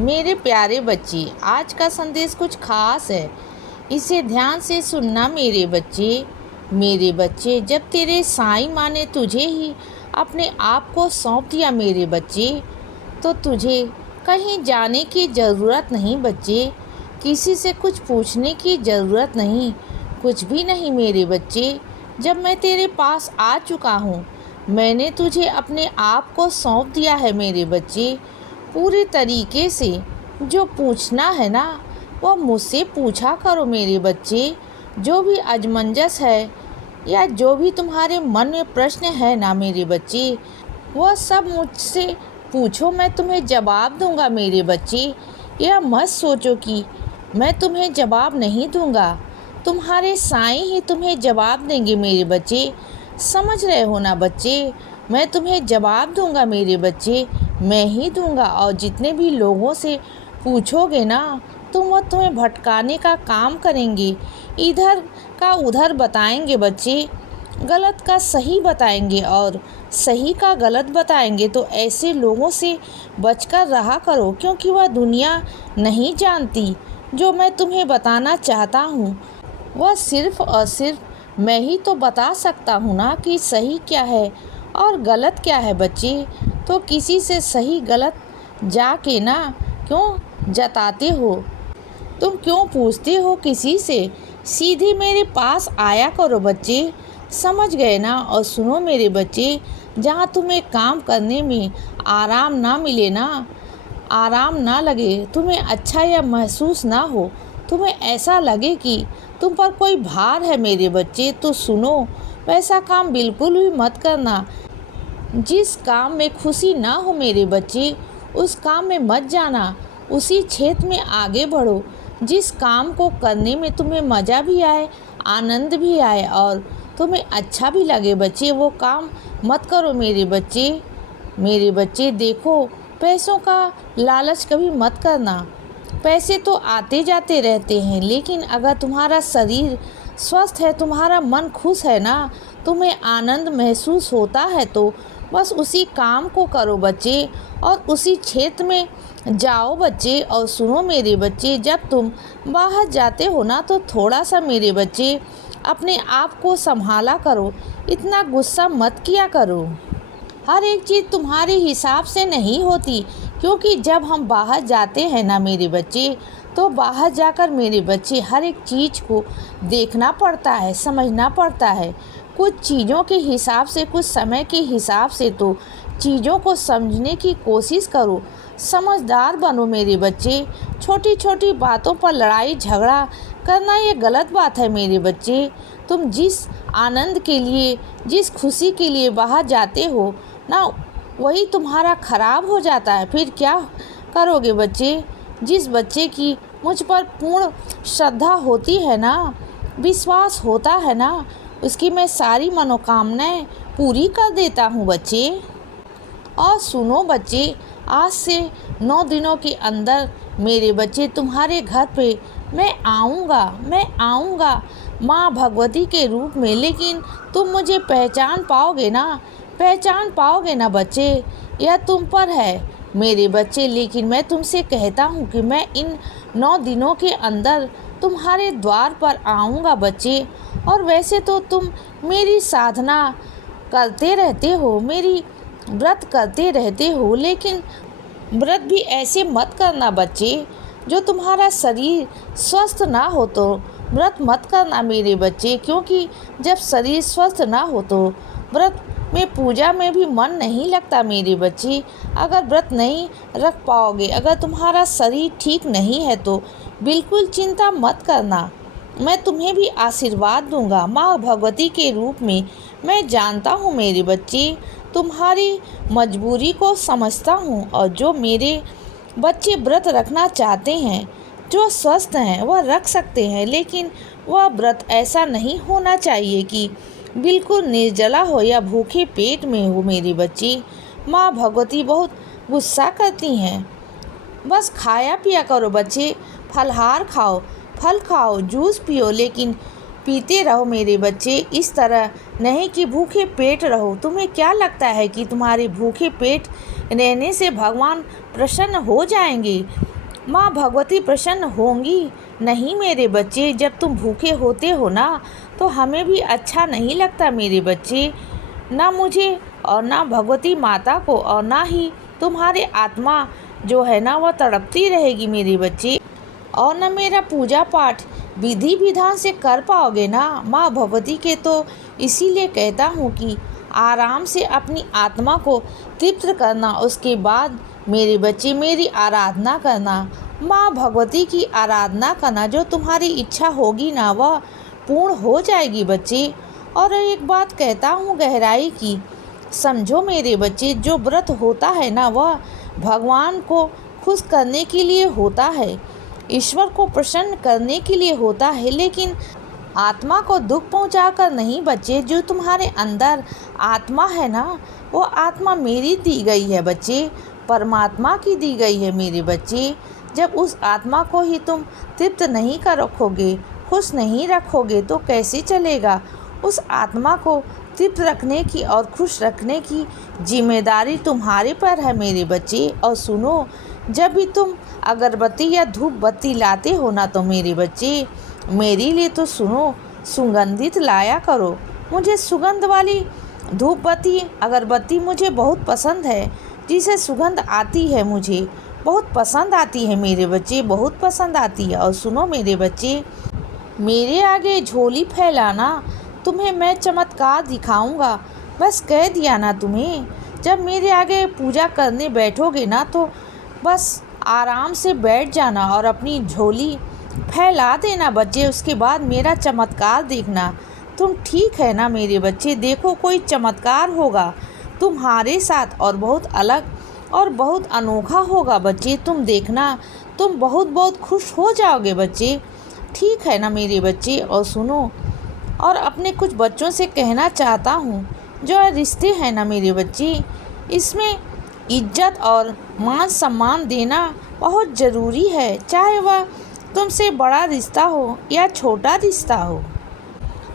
मेरे प्यारे बच्चे, आज का संदेश कुछ खास है। इसे ध्यान से सुनना मेरे बच्चे। मेरे बच्चे, जब तेरे साईं माँ ने तुझे ही अपने आप को सौंप दिया मेरे बच्चे, तो तुझे कहीं जाने की ज़रूरत नहीं बच्चे। किसी से कुछ पूछने की ज़रूरत नहीं, कुछ भी नहीं मेरे बच्चे। जब मैं तेरे पास आ चुका हूँ, मैंने तुझे अपने आप को सौंप दिया है मेरे बच्चे। पूरी तरीके से जो पूछना है ना, वह मुझसे पूछा करो मेरे बच्चे। जो भी अजमंजस है या जो भी तुम्हारे मन में प्रश्न है ना मेरे बच्चे, वह सब मुझसे पूछो, मैं तुम्हें जवाब दूंगा मेरे बच्चे। यह मत सोचो कि मैं तुम्हें जवाब नहीं दूंगा, तुम्हारे साईं ही तुम्हें जवाब देंगे मेरे बच्चे। समझ रहे हो ना बच्चे? मैं तुम्हें जवाब दूंगा मेरे बच्चे, मैं ही दूंगा। और जितने भी लोगों से पूछोगे ना, तो वह तुम्हें भटकाने का काम करेंगे, इधर का उधर बताएंगे बच्चे, गलत का सही बताएंगे और सही का गलत बताएंगे। तो ऐसे लोगों से बचकर रहा करो, क्योंकि वह दुनिया नहीं जानती जो मैं तुम्हें बताना चाहता हूँ। वह सिर्फ़ और सिर्फ मैं ही तो बता सकता हूँ ना कि सही क्या है और गलत क्या है बच्चे। तो किसी से सही गलत जाके ना क्यों जताते हो? तुम क्यों पूछते हो किसी से? सीधे मेरे पास आया करो बच्चे। समझ गए ना? और सुनो मेरे बच्चे, जहाँ तुम्हें काम करने में आराम ना मिले ना, आराम ना लगे, तुम्हें अच्छा या महसूस ना हो, तुम्हें ऐसा लगे कि तुम पर कोई भार है मेरे बच्चे, तो सुनो, वैसा काम बिल्कुल भी मत करना। जिस काम में खुशी ना हो मेरे बच्चे, उस काम में मत जाना। उसी क्षेत्र में आगे बढ़ो जिस काम को करने में तुम्हें मज़ा भी आए, आनंद भी आए और तुम्हें अच्छा भी लगे बच्चे। वो काम मत करो मेरे बच्चे। मेरे बच्चे देखो, पैसों का लालच कभी मत करना। पैसे तो आते जाते रहते हैं, लेकिन अगर तुम्हारा शरीर स्वस्थ है, तुम्हारा मन खुश है ना, तुम्हें आनंद महसूस होता है, तो बस उसी काम को करो बच्चे और उसी क्षेत्र में जाओ बच्चे। और सुनो मेरे बच्चे, जब तुम बाहर जाते हो ना, तो थोड़ा सा मेरे बच्चे अपने आप को संभाला करो, इतना गुस्सा मत किया करो। हर एक चीज़ तुम्हारे हिसाब से नहीं होती, क्योंकि जब हम बाहर जाते हैं ना मेरे बच्चे, तो बाहर जाकर मेरे बच्चे हर एक चीज़ को देखना पड़ता है, समझना पड़ता है। कुछ चीज़ों के हिसाब से, कुछ समय के हिसाब से तो चीज़ों को समझने की कोशिश करो। समझदार बनो मेरे बच्चे। छोटी छोटी बातों पर लड़ाई झगड़ा करना ये गलत बात है मेरे बच्चे। तुम जिस आनंद के लिए, जिस खुशी के लिए बाहर जाते हो ना, वही तुम्हारा खराब हो जाता है। फिर क्या करोगे बच्चे? जिस बच्चे की मुझ पर पूर्ण श्रद्धा होती है ना, विश्वास होता है ना, उसकी मैं सारी मनोकामनाएं पूरी कर देता हूँ बच्चे। और सुनो बच्चे, आज से 9 दिनों के अंदर मेरे बच्चे तुम्हारे घर पे मैं आऊँगा माँ भगवती के रूप में। लेकिन तुम मुझे पहचान पाओगे ना बच्चे, यह तुम पर है मेरे बच्चे। लेकिन मैं तुमसे कहता हूँ कि मैं इन 9 दिनों के अंदर तुम्हारे द्वार पर आऊँगा बच्चे। और वैसे तो तुम मेरी साधना करते रहते हो, मेरी व्रत करते रहते हो, लेकिन व्रत भी ऐसे मत करना बच्चे जो तुम्हारा शरीर स्वस्थ ना हो, तो व्रत मत करना मेरे बच्चे। क्योंकि जब शरीर स्वस्थ ना हो तो व्रत में, पूजा में भी मन नहीं लगता मेरे बच्चे। अगर व्रत नहीं रख पाओगे, अगर तुम्हारा शरीर ठीक नहीं है, तो बिल्कुल चिंता मत करना, मैं तुम्हें भी आशीर्वाद दूंगा माँ भगवती के रूप में। मैं जानता हूँ मेरे बच्चे, तुम्हारी मजबूरी को समझता हूँ। और जो मेरे बच्चे व्रत रखना चाहते हैं, जो स्वस्थ हैं, वह रख सकते हैं, लेकिन वह व्रत ऐसा नहीं होना चाहिए कि बिल्कुल निर्जला हो या भूखे पेट में हो मेरे बच्चे। माँ भगवती बहुत गुस्सा करती हैं। बस खाया पिया करो बच्चे, फलहार खाओ, फल खाओ, जूस पियो, लेकिन पीते रहो मेरे बच्चे। इस तरह नहीं कि भूखे पेट रहो। तुम्हें क्या लगता है कि तुम्हारे भूखे पेट रहने से भगवान प्रसन्न हो जाएंगे। माँ भगवती प्रसन्न होंगी। नहीं मेरे बच्चे, जब तुम भूखे होते हो ना तो हमें भी अच्छा नहीं लगता मेरे बच्चे। ना मुझे और ना भगवती माता को और ना ही तुम्हारे आत्मा जो है ना वह तड़पती रहेगी मेरे बच्चे। और न मेरा पूजा पाठ विधि विधान से कर पाओगे ना माँ भगवती के। तो इसीलिए कहता हूँ कि आराम से अपनी आत्मा को तृप्त करना, उसके बाद मेरे बच्चे मेरी आराधना करना। माँ भगवती की आराधना करना, जो तुम्हारी इच्छा होगी ना वह पूर्ण हो जाएगी बच्चे। और एक बात कहता हूँ गहराई की, समझो मेरे बच्चे, जो व्रत होता है ना वह भगवान को खुश करने के लिए होता है, ईश्वर को प्रसन्न करने के लिए होता है, लेकिन आत्मा को दुख पहुंचाकर नहीं बच्चे। जो तुम्हारे अंदर आत्मा है ना वो आत्मा मेरी दी गई है बच्चे, परमात्मा की दी गई है मेरे बच्चे। जब उस आत्मा को ही तुम तृप्त नहीं कर रखोगे, खुश नहीं रखोगे तो कैसे चलेगा। उस आत्मा को तृप्त रखने की और खुश रखने की जिम्मेदारी तुम्हारे पर है मेरे बच्चे। और सुनो, जब भी तुम अगरबत्ती या धूप बत्ती लाते हो ना तो मेरे बच्चे मेरे लिए तो सुनो, सुगंधित लाया करो। मुझे सुगंध वाली धूप बत्ती अगरबत्ती मुझे बहुत पसंद है, जिसे सुगंध आती है मुझे बहुत पसंद आती है मेरे बच्चे, बहुत पसंद आती है। और सुनो मेरे बच्चे, मेरे आगे झोली फैलाना, तुम्हें मैं चमत्कार दिखाऊंगा। बस कह दिया ना तुम्हें। जब मेरे आगे पूजा करने बैठोगे ना तो बस आराम से बैठ जाना और अपनी झोली फैला देना बच्चे। उसके बाद मेरा चमत्कार देखना। तुम ठीक है ना मेरे बच्चे, देखो कोई चमत्कार होगा तुम्हारे साथ और बहुत अलग और बहुत अनोखा होगा बच्चे। तुम देखना, तुम बहुत बहुत खुश हो जाओगे बच्चे। ठीक है ना मेरे बच्चे। और सुनो, और अपने कुछ बच्चों से कहना चाहता हूँ, जो रिश्ते हैं ना मेरे बच्चे, इसमें इज्जत और मान सम्मान देना बहुत ज़रूरी है, चाहे वह तुमसे बड़ा रिश्ता हो या छोटा रिश्ता हो।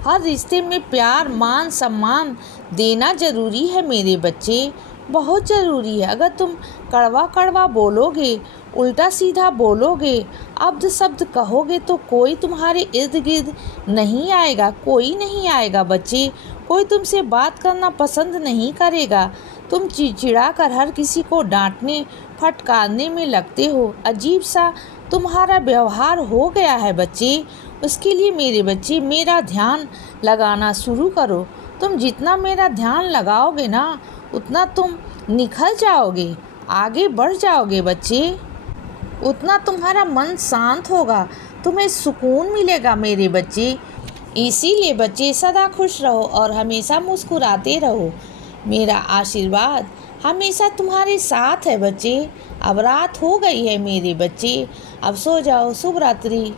हर रिश्ते में प्यार मान सम्मान देना ज़रूरी है मेरे बच्चे, बहुत ज़रूरी है। अगर तुम कड़वा कड़वा बोलोगे, उल्टा सीधा बोलोगे, अब्द शब्द कहोगे तो कोई तुम्हारे इर्द गिर्द नहीं आएगा, कोई नहीं आएगा बच्चे। कोई तुमसे बात करना पसंद नहीं करेगा। तुम चिड़चिड़ा कर हर किसी को डांटने फटकारने में लगते हो। अजीब सा तुम्हारा व्यवहार हो गया है बच्चे। उसके लिए मेरे बच्चे मेरा ध्यान लगाना शुरू करो। तुम जितना मेरा ध्यान लगाओगे ना उतना तुम निखर जाओगे, आगे बढ़ जाओगे बच्चे। उतना तुम्हारा मन शांत होगा, तुम्हें सुकून मिलेगा मेरे बच्चे। इसीलिए बच्चे सदा खुश रहो और हमेशा मुस्कुराते रहो। मेरा आशीर्वाद हमेशा तुम्हारे साथ है बच्चे। अब रात हो गई है मेरे बच्चे, अब सो जाओ। शुभ रात्रि।